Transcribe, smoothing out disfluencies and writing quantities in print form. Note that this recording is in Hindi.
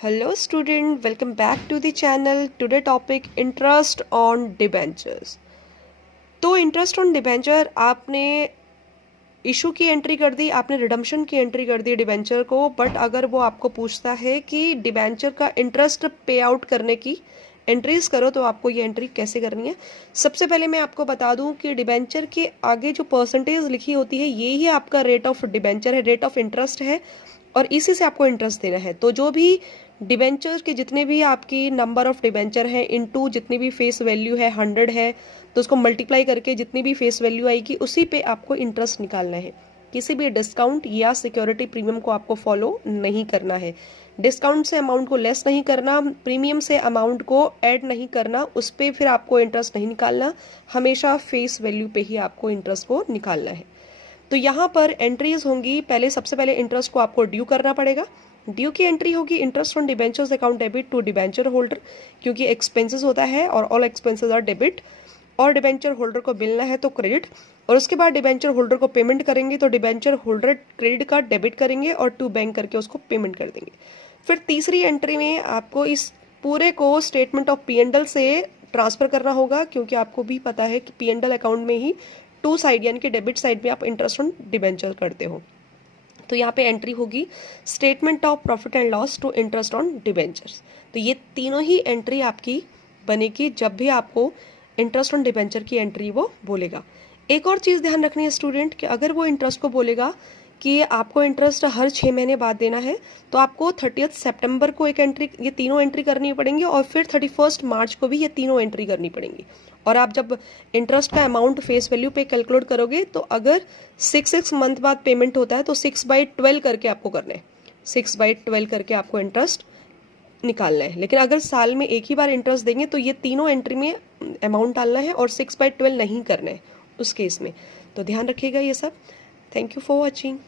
Hello student, welcome back to the channel. Today topic interest on debentures. तो इंटरेस्ट ऑन डिबेंचर आपने इशू की एंट्री कर दी, आपने रिडम्पशन की एंट्री कर दी डिबेंचर को, बट अगर वो आपको पूछता है कि डिबेंचर का इंटरेस्ट पे आउट करने की एंट्रीज करो तो आपको ये एंट्री कैसे करनी है। सबसे पहले मैं आपको बता दूं कि डिबेंचर के आगे जो परसेंटेज लिखी होती है ये ही आपका रेट ऑफ डिबेंचर है, रेट ऑफ इंटरेस्ट है और इसी से आपको इंटरेस्ट देना है। तो जो भी डिबेंचर के जितने भी आपकी नंबर ऑफ डिबेंचर है इनटू जितनी भी फेस वैल्यू है 100 है तो उसको मल्टीप्लाई करके जितनी भी फेस वैल्यू आएगी उसी पे आपको इंटरेस्ट निकालना है। किसी भी डिस्काउंट या सिक्योरिटी प्रीमियम को आपको फॉलो नहीं करना है। डिस्काउंट से अमाउंट को लेस नहीं करना, प्रीमियम से अमाउंट को ऐड नहीं करना, उस पर फिर आपको इंटरेस्ट नहीं निकालना, हमेशा फेस वैल्यू पे ही आपको इंटरेस्ट को निकालना है। तो यहाँ पर एंट्रीज होंगी, पहले सबसे पहले इंटरेस्ट को आपको ड्यू करना पड़ेगा। ड्यू की एंट्री होगी interest on debentures account debit to debenture holder, क्योंकि एक्सपेंसेस होता है और ऑल एक्सपेंसेस आर डेबिट, और डिबेंचर होल्डर को मिलना है तो क्रेडिट, और उसके बाद डिबेंचर होल्डर को पेमेंट करेंगे तो debenture holder credit card debit करेंगे और टू बैंक करके उसको पेमेंट कर देंगे। फिर तीसरी एंट्री में आपको इस पूरे को स्टेटमेंट ऑफ P&L से ट्रांसफर करना होगा, क्योंकि आपको भी पता है कि P&L अकाउंट में ही टू साइड यानी कि डेबिट साइड में आप इंटरेस्ट ऑन डिबेंचर करते हो। तो यहाँ पे एंट्री होगी statement of profit and loss to interest on debentures. तो ये तीनों ही एंट्री आपकी बनेगी जब भी आपको इंटरेस्ट ऑन डिबेंचर की एंट्री वो बोलेगा। एक और चीज़ ध्यान रखनी है स्टूडेंट कि अगर वो इंटरेस्ट को बोलेगा कि आपको इंटरेस्ट हर 6 महीने बाद देना है तो आपको 30 सितंबर को एक एंट्री, ये तीनों एंट्री करनी पड़ेंगी और फिर 31 मार्च को भी ये तीनों एंट्री करनी पड़ेंगी। और आप जब इंटरेस्ट का अमाउंट फेस वैल्यू पे कैलकुलेट करोगे तो अगर 6 मंथ बाद पेमेंट होता है तो 6/12 करके आपको करना है, 6/12 करके आपको इंटरेस्ट निकालना है। लेकिन अगर साल में एक ही बार इंटरेस्ट देंगे तो ये तीनों एंट्री में अमाउंट डालना है और 6/12 नहीं करना है उस केस में। तो ध्यान रखिएगा ये सब। Thank you for watching.